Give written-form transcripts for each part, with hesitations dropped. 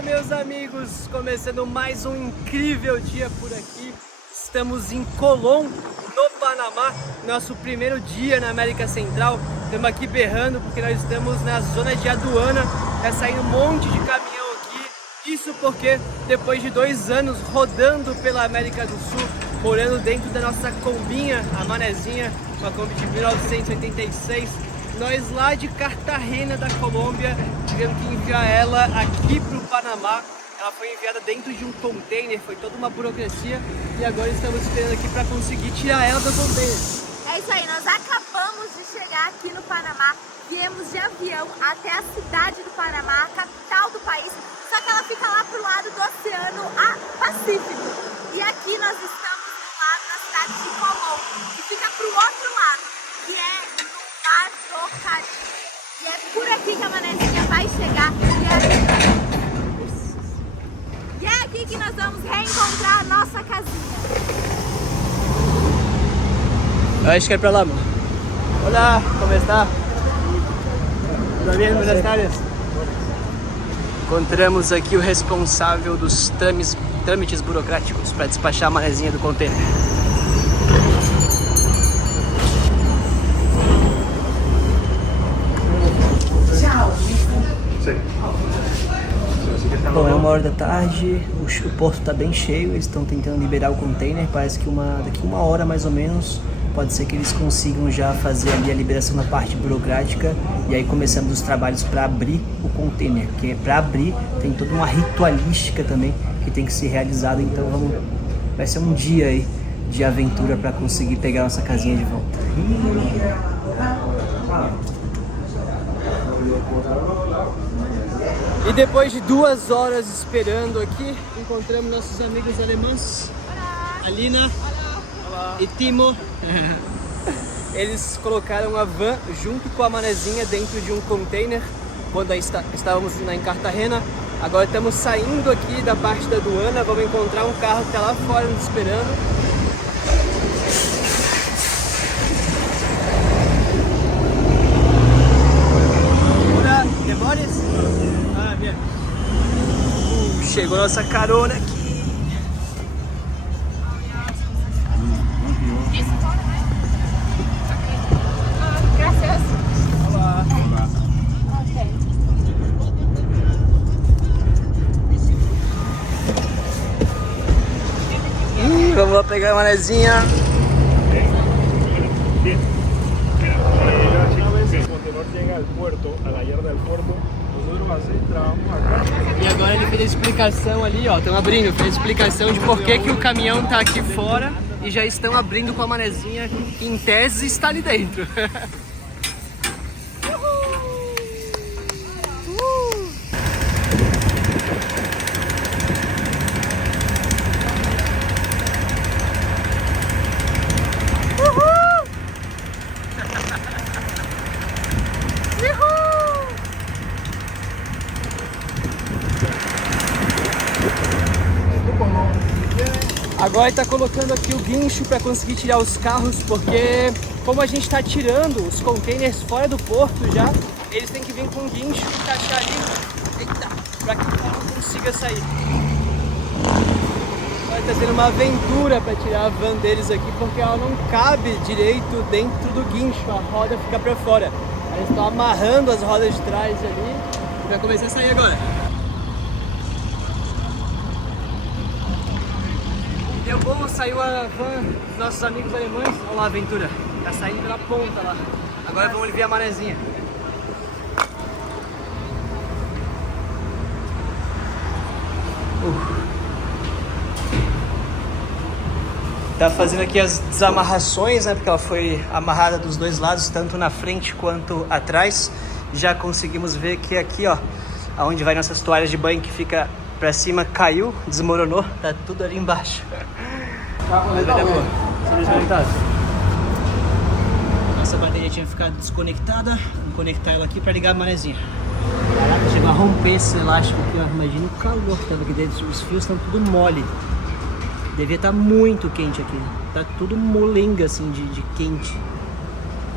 Fala, meus amigos, começando mais um incrível dia por aqui. Estamos em Colón, no Panamá, nosso primeiro dia na América Central. Estamos aqui berrando porque nós estamos na zona de aduana. Tá saindo um monte de caminhão aqui. Isso porque depois de 2 anos rodando pela América do Sul, morando dentro da nossa combinha, a Manezinha, uma Kombi de 1986, nós lá de Cartagena da Colômbia tivemos que enviar ela aqui para o Panamá. Ela foi enviada dentro de um container, foi toda uma burocracia e agora estamos esperando aqui para conseguir tirar ela do container. É isso aí, nós acabamos de chegar aqui no Panamá, viemos de avião até a cidade do Panamá, a capital do país, só que ela fica lá pro lado do Oceano Pacífico. E aqui nós estamos do lado da cidade de Colón, que fica pro outro lado, que é no Mar do Caribe. E é por aqui que a Manezinha vai chegar. E é aqui que nós vamos reencontrar a nossa casinha. Eu acho que é pra lá, mano. Olá, como está? Tudo bem? Buenas tardes. Encontramos aqui o responsável dos trâmites burocráticos para despachar a Manezinha do container. Bom, é 1h da tarde, o porto está bem cheio, eles estão tentando liberar o container, parece que daqui 1 hora mais ou menos, pode ser que eles consigam já fazer ali a liberação da parte burocrática e aí começamos os trabalhos para abrir o container, porque para abrir tem toda uma ritualística também que tem que ser realizada, então vai ser um dia aí de aventura para conseguir pegar nossa casinha de volta. E depois de 2 horas esperando aqui, encontramos nossos amigos alemães, Alina e Timo. Eles colocaram a van junto com a Manezinha dentro de um container quando estávamos em Cartagena. Agora estamos saindo aqui da parte da aduana, vamos encontrar um carro que está lá fora nos esperando. Demores? Ah, bien. Chegou nossa carona aqui. Gracias. Olá. Vamos lá pegar a Manezinha. E agora ele fez a explicação ali, ó, estão abrindo, fez a explicação de por que o caminhão tá aqui fora e já estão abrindo com a Manezinha que em tese está ali dentro. Agora está colocando aqui o guincho para conseguir tirar os carros, porque como a gente está tirando os containers fora do porto já, eles têm que vir com o guincho e taxar ali, para que o carro consiga sair. Agora está sendo uma aventura para tirar a van deles aqui, porque ela não cabe direito dentro do guincho, a roda fica para fora. Eles estão amarrando as rodas de trás ali e vai começar a sair agora. Deu bom, saiu a van dos nossos amigos alemães. Olha lá a aventura, tá saindo pela ponta lá. Agora vamos aliviar a Manezinha. Tá fazendo aqui as desamarrações, né? Porque ela foi amarrada dos 2 lados, tanto na frente quanto atrás. Já conseguimos ver que aqui, ó, aonde vai nossas toalhas de banho que fica pra cima, caiu, desmoronou, tá tudo ali embaixo. Mas vai dar boa. Nossa bateria tinha ficado desconectada, vamos conectar ela aqui pra ligar a Manezinha. Caraca, chegou a romper esse elástico aqui, ó. Imagina o calor que tava aqui dentro, os fios estão tudo mole. Devia estar muito quente aqui, tá tudo molenga assim de quente.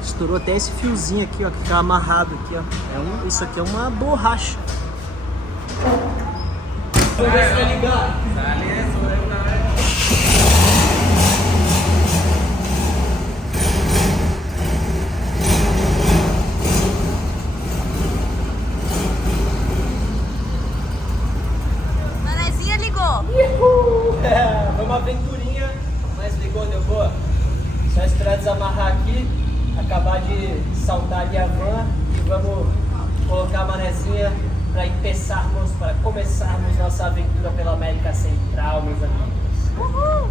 Estourou até esse fiozinho aqui, ó, que tá amarrado aqui, ó. Isso aqui é uma borracha. Vamos ver se vai ligar. Manezinha ligou. É, foi uma aventurinha, mas ligou, deu boa. Só esperar desamarrar aqui, acabar de saltar ali a van e vamos colocar a manezinha para começarmos nossa aventura pela América Central, meus amigos. Uhul.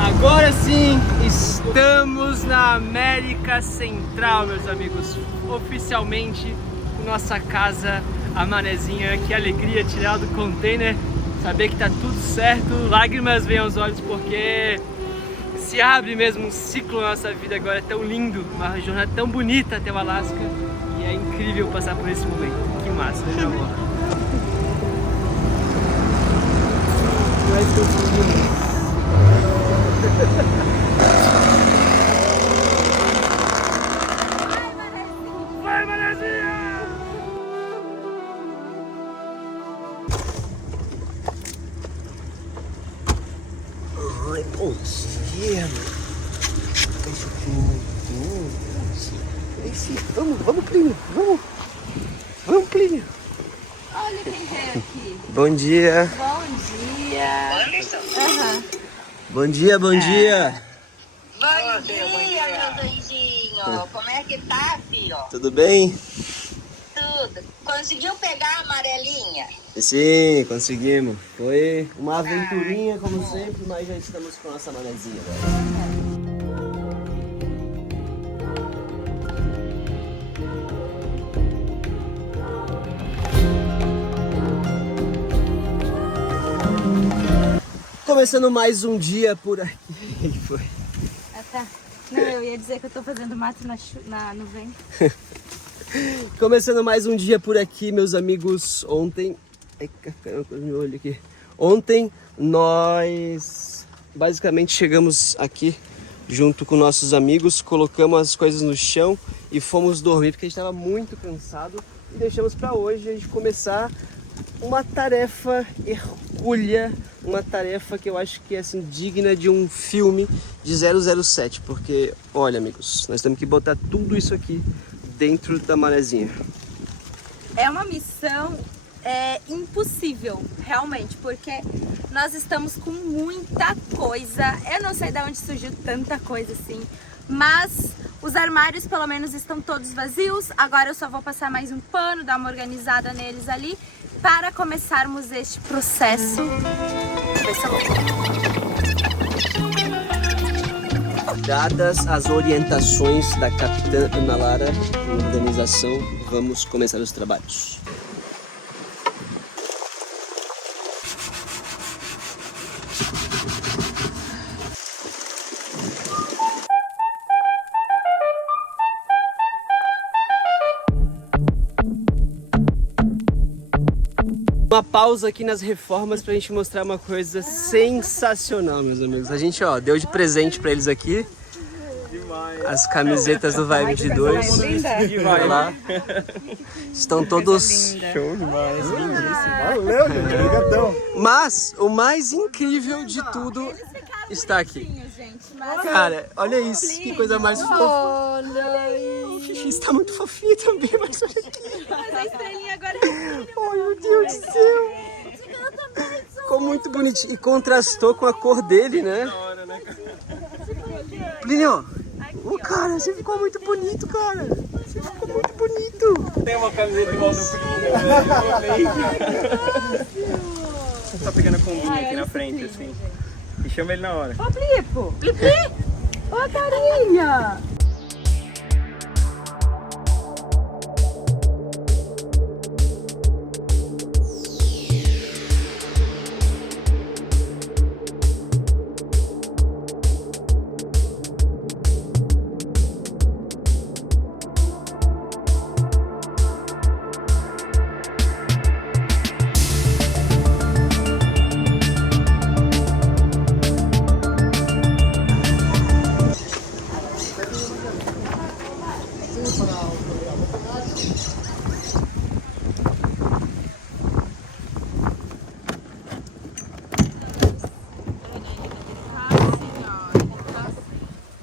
Agora sim, estamos na América Central, meus amigos. Oficialmente, com nossa casa, a Manezinha. Que alegria tirar do container, saber que tá tudo certo. Lágrimas vêm aos olhos porque se abre mesmo um ciclo na nossa vida agora. É tão lindo, uma jornada tão bonita até o Alasca. E é incrível passar por esse momento. Que massa, meu amor. Vai, Manezinha! Ai, bom dia, vamos, Plínio, vamos, Plínio. Olha quem veio aqui. Bom dia. Bom dia. Aham. Bom dia, bom dia. Bom dia, meu doidinho. Como é que tá, filho? Tudo bem? Tudo. Conseguiu pegar a amarelinha? Sim, conseguimos. Foi uma aventurinha, como sempre, mas já estamos com a nossa Manezinha, velho. Começando mais um dia por aqui. Foi. Ah, tá. Não, eu ia dizer que eu tô fazendo mato no vento. Começando mais um dia por aqui, meus amigos. Ontem... Ai, caramba, meu olho aqui. Ontem nós basicamente chegamos aqui junto com nossos amigos, colocamos as coisas no chão e fomos dormir porque a gente estava muito cansado e deixamos para hoje a gente começar uma tarefa hercúlea, uma tarefa que eu acho que é assim, digna de um filme de 007, porque, olha amigos, nós temos que botar tudo isso aqui dentro da Manezinha. É uma missão impossível, realmente, porque nós estamos com muita coisa. Eu não sei de onde surgiu tanta coisa assim, mas os armários pelo menos estão todos vazios. Agora eu só vou passar mais um pano, dar uma organizada neles ali, para começarmos este processo. Vai ser louco. Dadas as orientações da capitã Ana Lara na organização, vamos começar os trabalhos. Uma pausa aqui nas reformas pra gente mostrar uma coisa sensacional, meus amigos. A gente, ó, deu de presente pra eles aqui as camisetas do Vibe de 2. Olha lá. Estão todos... Show demais, lindíssimo. Valeu, gente, obrigadão. Mas o mais incrível de tudo está aqui. Gente, mas... Cara, olha isso, que coisa mais fofa. Olha O Xixi está muito fofinho também, mas olha aqui. mas a estrelinha agora Ai, meu Deus do céu. Ficou muito bonitinho. E contrastou com a cor dele, né? Plínio, cara, você ficou muito bonito, cara. Você ficou muito bonito. Tem uma camiseta igual do Plínio, velho. essa pequena combinha aqui na frente, assim. E chama ele na hora. Ô, Blipo! Blipi! Ô, carinha!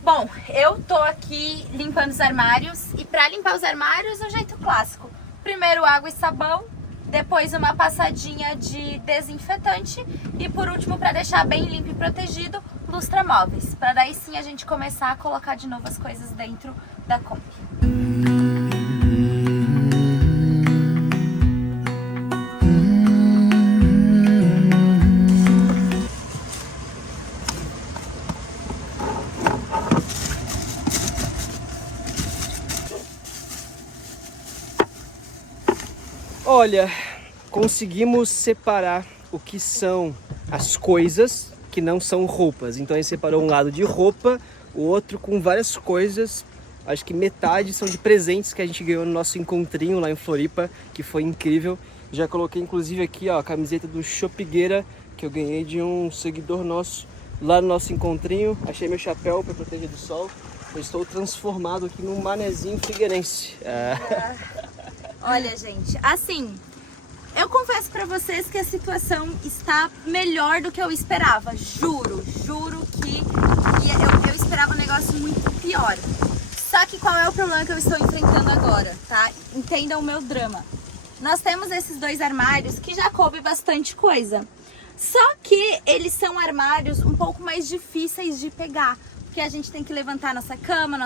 Bom, eu tô aqui limpando os armários e pra limpar os armários é o jeito clássico. Primeiro água e sabão, depois uma passadinha de desinfetante e por último, pra deixar bem limpo e protegido, lustramóveis. Pra daí sim a gente começar a colocar de novo as coisas dentro da Kombi. Olha, conseguimos separar o que são as coisas que não são roupas. Então a gente separou um lado de roupa, o outro com várias coisas. Acho que metade são de presentes que a gente ganhou no nosso encontrinho lá em Floripa, que foi incrível. Já coloquei inclusive aqui ó, a camiseta do Chopigueira, que eu ganhei de um seguidor nosso lá no nosso encontrinho. Achei meu chapéu para proteger do sol. Eu estou transformado aqui num manezinho figueirense. Olha, gente, assim, eu confesso pra vocês que a situação está melhor do que eu esperava. Juro que eu esperava um negócio muito pior. Só que qual é o problema que eu estou enfrentando agora, tá? Entendam o meu drama. Nós temos esses dois armários que já coube bastante coisa. Só que eles são armários um pouco mais difíceis de pegar. Porque a gente tem que levantar nossa cama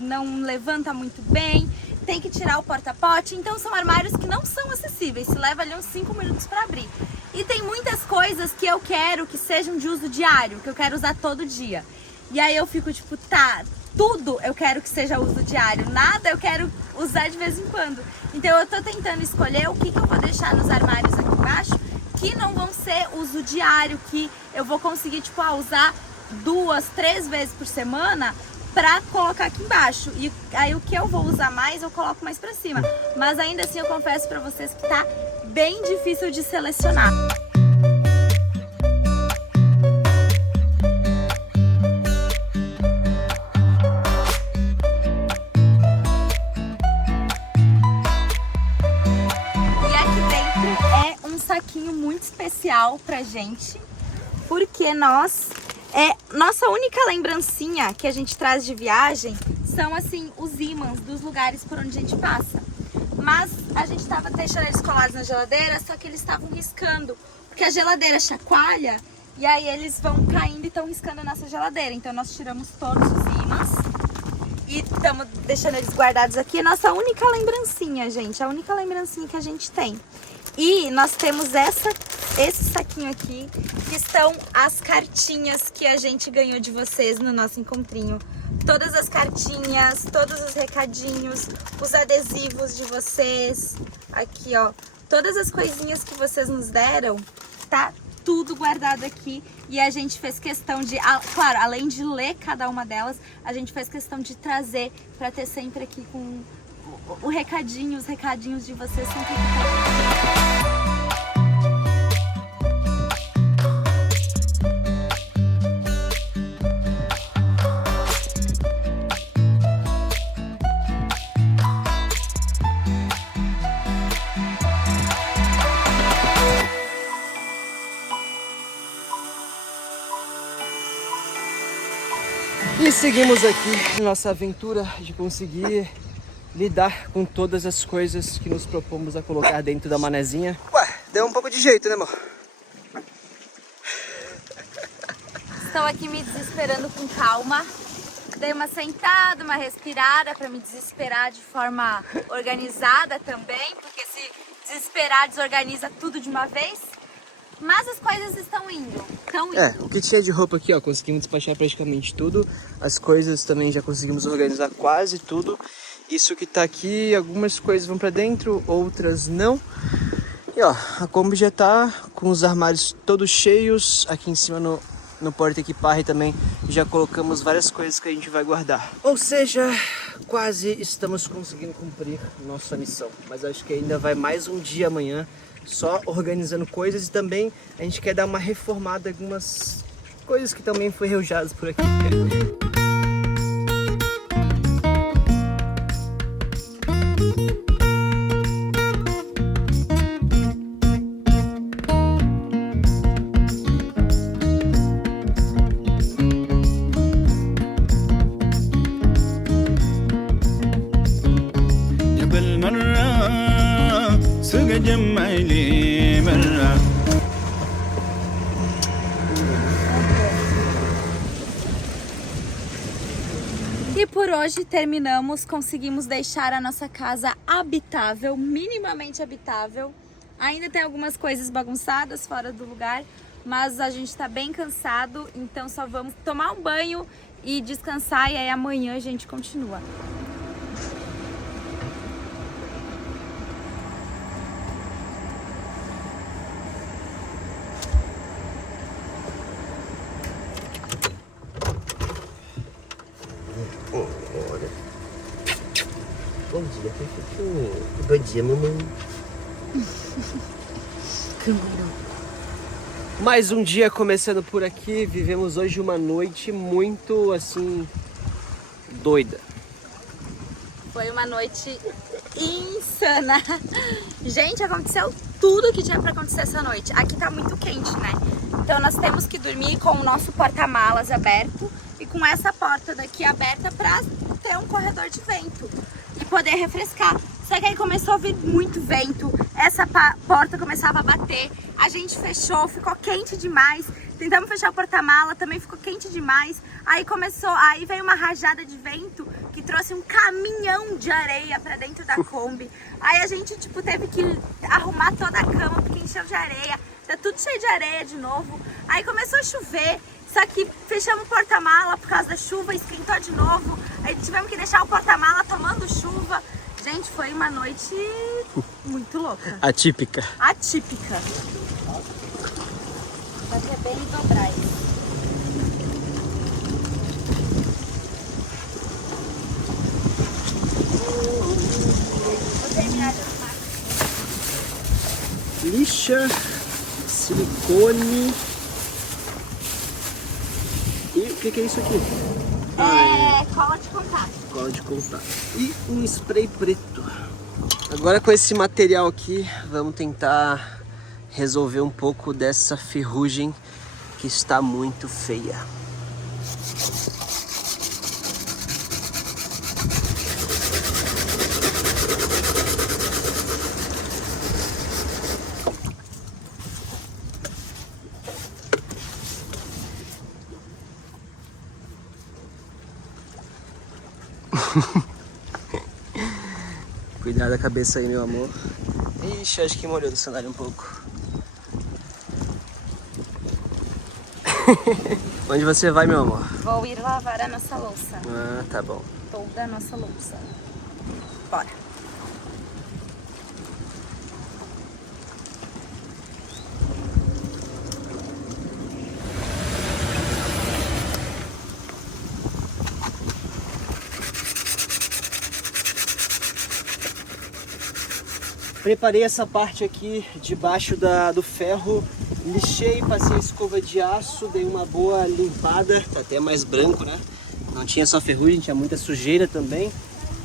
não levanta muito bem, tem que tirar o porta-pote, então são armários que não são acessíveis, se leva ali uns 5 minutos para abrir. E tem muitas coisas que eu quero que sejam de uso diário, que eu quero usar todo dia. E aí eu fico tipo, tá, tudo eu quero que seja uso diário, nada eu quero usar de vez em quando. Então eu tô tentando escolher o que eu vou deixar nos armários aqui embaixo, que não vão ser uso diário, que eu vou conseguir tipo, usar 2, 3 vezes por semana pra colocar aqui embaixo. E aí o que eu vou usar mais, eu coloco mais pra cima. Mas ainda assim eu confesso pra vocês que tá bem difícil de selecionar. E aqui dentro é um saquinho muito especial pra gente, porque nossa única lembrancinha que a gente traz de viagem são assim os ímãs dos lugares por onde a gente passa. Mas a gente tava deixando eles colados na geladeira, só que eles estavam riscando, porque a geladeira chacoalha e aí eles vão caindo e estão riscando a nossa geladeira. Então nós tiramos todos os ímãs e estamos deixando eles guardados aqui. Nossa única lembrancinha, gente, a única lembrancinha que a gente tem. E nós temos esse saquinho aqui, que estão as cartinhas que a gente ganhou de vocês no nosso encontrinho. Todas as cartinhas, todos os recadinhos, os adesivos de vocês. Aqui, ó, todas as coisinhas que vocês nos deram, tá tudo guardado aqui. E a gente fez questão de, claro, além de ler cada uma delas, a gente fez questão de trazer pra ter sempre aqui com os recadinhos de vocês sempre aqui. E seguimos aqui nossa aventura de conseguir lidar com todas as coisas que nos propomos a colocar dentro da manezinha. Ué, deu um pouco de jeito, né, amor? Estou aqui me desesperando com calma. Dei uma sentada, uma respirada para me desesperar de forma organizada também, porque se desesperar desorganiza tudo de uma vez. mas as coisas estão indo. O que tinha de roupa aqui, ó, conseguimos despachar praticamente tudo. As coisas também já conseguimos organizar quase tudo. Isso que tá aqui, algumas coisas vão pra dentro, outras não. E ó, a Kombi já tá com os armários todos cheios. Aqui em cima no porta-equipagem também já colocamos várias coisas que a gente vai guardar. Ou seja, quase estamos conseguindo cumprir nossa missão. Mas acho que ainda vai mais um dia amanhã, só organizando coisas. E também a gente quer dar uma reformada em algumas coisas que também foram enferrujadas por aqui. E por hoje terminamos, conseguimos deixar a nossa casa habitável, minimamente habitável. Ainda tem algumas coisas bagunçadas fora do lugar, mas a gente tá bem cansado, então só vamos tomar um banho e descansar, e aí amanhã a gente continua. Bom dia, bom dia, mamãe. Mais um dia começando por aqui. Vivemos hoje uma noite muito, assim, doida. Foi uma noite insana. Gente, aconteceu tudo que tinha pra acontecer essa noite. Aqui tá muito quente, né? Então nós temos que dormir com o nosso porta-malas aberto e com essa porta daqui aberta pra ter um corredor de vento e poder refrescar. Só que aí começou a vir muito vento, essa porta começava a bater, a gente fechou, ficou quente demais, tentamos fechar o porta-mala, também ficou quente demais, aí veio uma rajada de vento que trouxe um caminhão de areia pra dentro da Kombi, aí a gente teve que arrumar toda a cama porque encheu de areia, tá tudo cheio de areia de novo, aí começou a chover, só que fechamos o porta-mala por causa da chuva, esquentou de novo, aí tivemos que deixar o porta-mala tomando chuva. Gente, foi uma noite muito louca. Atípica. Atípica. Vai ter bem dobrar isso. Vou terminar de arrumar. Lixa, silicone. E o que é isso aqui? Cola de contato. Cola de contato. E um spray preto. Agora com esse material aqui, vamos tentar resolver um pouco dessa ferrugem que está muito feia. Cuidado da cabeça aí, meu amor. Ixi, acho que molhou do sandália um pouco. Onde você vai, meu amor? Vou ir lavar a nossa louça. Ah, tá bom. Toda a nossa louça. Bora. Preparei essa parte aqui debaixo do ferro, lixei, passei a escova de aço, dei uma boa limpada, tá até mais branco, né? Não tinha só ferrugem, tinha muita sujeira também.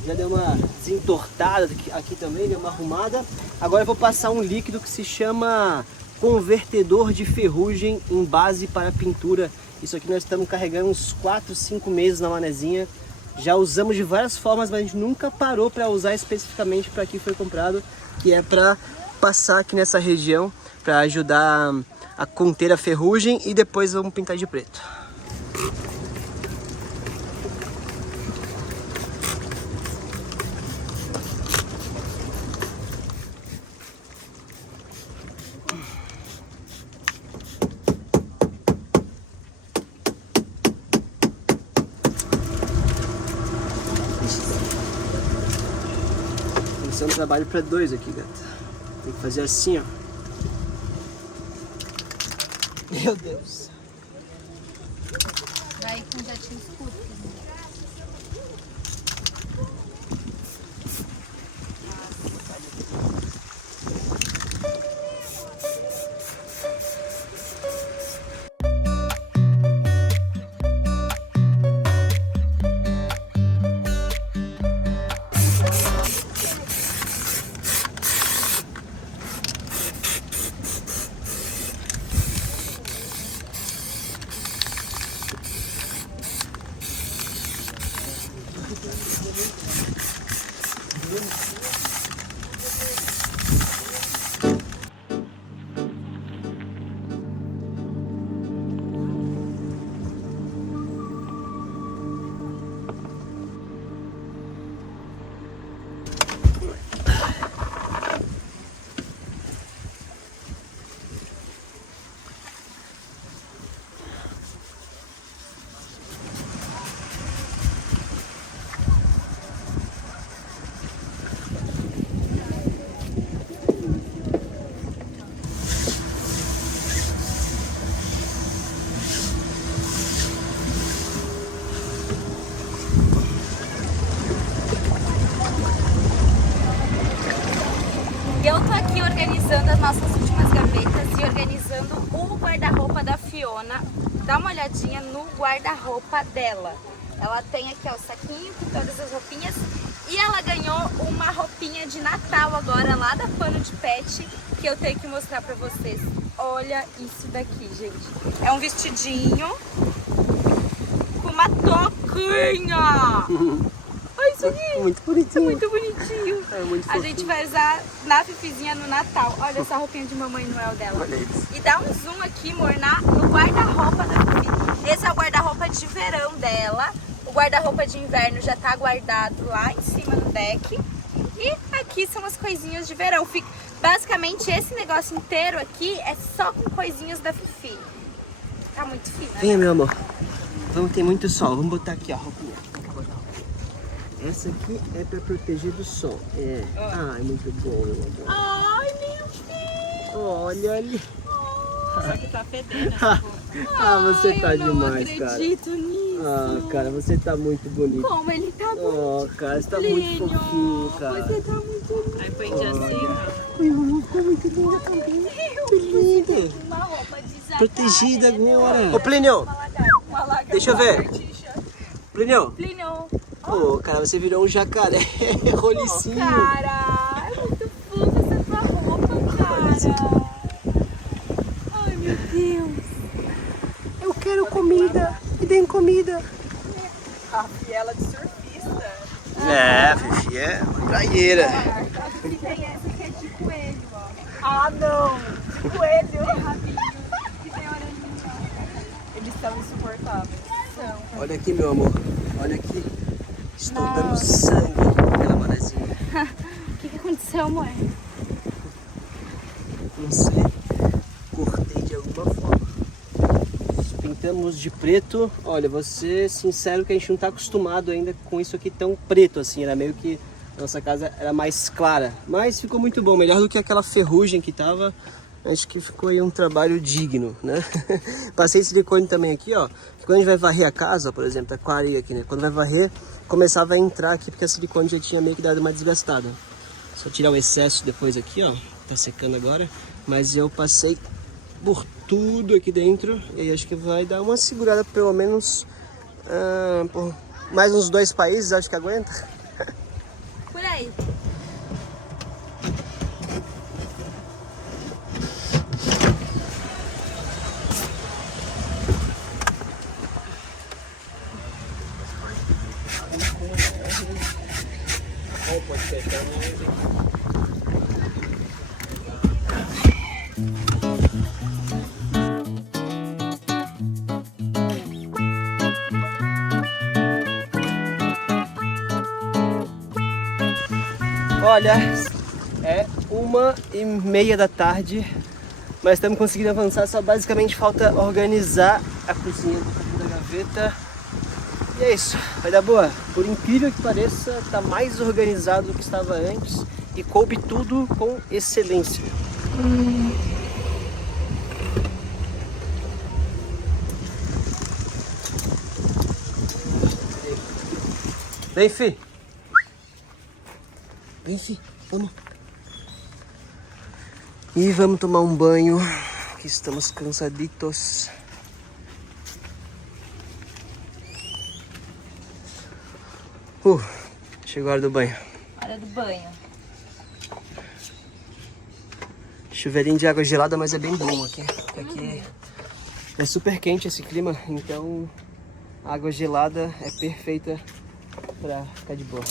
Já deu uma desentortada aqui também, deu uma arrumada. Agora eu vou passar um líquido que se chama convertedor de ferrugem em base para pintura. Isso aqui nós estamos carregando uns 4, 5 meses na manezinha. Já usamos de várias formas, mas a gente nunca parou para usar especificamente para que foi comprado, que é para passar aqui nessa região, para ajudar a conter a ferrugem, e depois vamos pintar de preto. trabalho pra dois aqui, gata. Tem que fazer assim, ó. Meu Deus. Vai com jatinho escuro. Eu tô aqui organizando as nossas últimas gavetas e organizando o guarda-roupa da Fiona. Dá uma olhadinha no guarda-roupa dela. Ela tem aqui ó, o saquinho com todas as roupinhas e ela ganhou uma roupinha de Natal agora lá da Pano de Pet que eu tenho que mostrar pra vocês. Olha isso daqui, gente. É um vestidinho com uma touquinha. Olha isso aqui. Muito bonitinho. É muito bonitinho. É muito A gente vai usar na Fifizinha no Natal. Olha essa roupinha de Mamãe Noel dela. Olha isso. E dá um zoom aqui, Morná, no guarda-roupa da Fifi. Esse é o guarda-roupa de verão dela. O guarda-roupa de inverno já tá guardado lá em cima no deck. E aqui são as coisinhas de verão. Basicamente, esse negócio inteiro aqui é só com coisinhas da Fifi. Tá muito fina. Venha, meu amor. Vamos ter muito sol. Vamos botar aqui ó, a roupinha. Essa aqui é pra proteger do sol. É. Ai, muito bom, meu amor. Ai, meu Deus! Olha ali. Só que tá fedendo. Ah, você tá demais, cara. Eu cara. não acredito nisso. Ah, cara, você tá muito bonito. Como ele tá bonito. Oh, cara, você tá muito fofinho, cara. Você tá muito lindo. Aí põe de assim, ó. Ai, mamãe, ficou muito linda também. Muito linda. Uma roupa de jacaré. Protegida agora. Ô, Plínio, Uma lagartixa. deixa eu ver. Plínio. Plínio. Ô, cara, você virou um jacaré rolicinho. Cara, é muito fofa essa tua roupa, cara. Ai, meu Deus. Eu quero comida. Me deem comida. A fiela de surfista. É, Fifi é praieira. E tem essa que é de coelho, ó. Ah, não! De coelho! Tem rabinho e tem orelhinha. Eles são insuportáveis. São. Olha aqui, meu amor. Olha aqui. Estou dando sangue pela manezinha. O que aconteceu, amor? Não sei. Cortei de alguma forma. Pintamos de preto. Olha, vou ser sincero que a gente não está acostumado ainda com isso aqui tão preto assim. Era meio que a nossa casa era mais clara. Mas ficou muito bom. Melhor do que aquela ferrugem que tava. Acho que ficou aí um trabalho digno, né? Passei silicone também aqui, ó. Que quando a gente vai varrer a casa, por exemplo, tá com a areia aqui, né? Quando vai varrer, começava a entrar aqui porque a silicone já tinha meio que dado uma desgastada. Só tirar o excesso depois aqui, ó. Tá secando agora. Mas eu passei por tudo aqui dentro. E aí acho que vai dar uma segurada pelo menos por mais uns 2 países, acho que aguenta. Por aí. Olha, é 1h30 da tarde, mas estamos conseguindo avançar, só basicamente falta organizar a cozinha do topo da gaveta. E é isso, vai dar boa. Por incrível que pareça, tá mais organizado do que estava antes. e coube tudo com excelência. Vem, fi. Vem, fi. Vamos. E vamos tomar um banho, que estamos cansaditos. Chegou a hora do banho. Hora do banho. Chuveirinho de água gelada, mas é bem bom aqui. Aqui é super quente esse clima, então a água gelada é perfeita pra ficar de boa.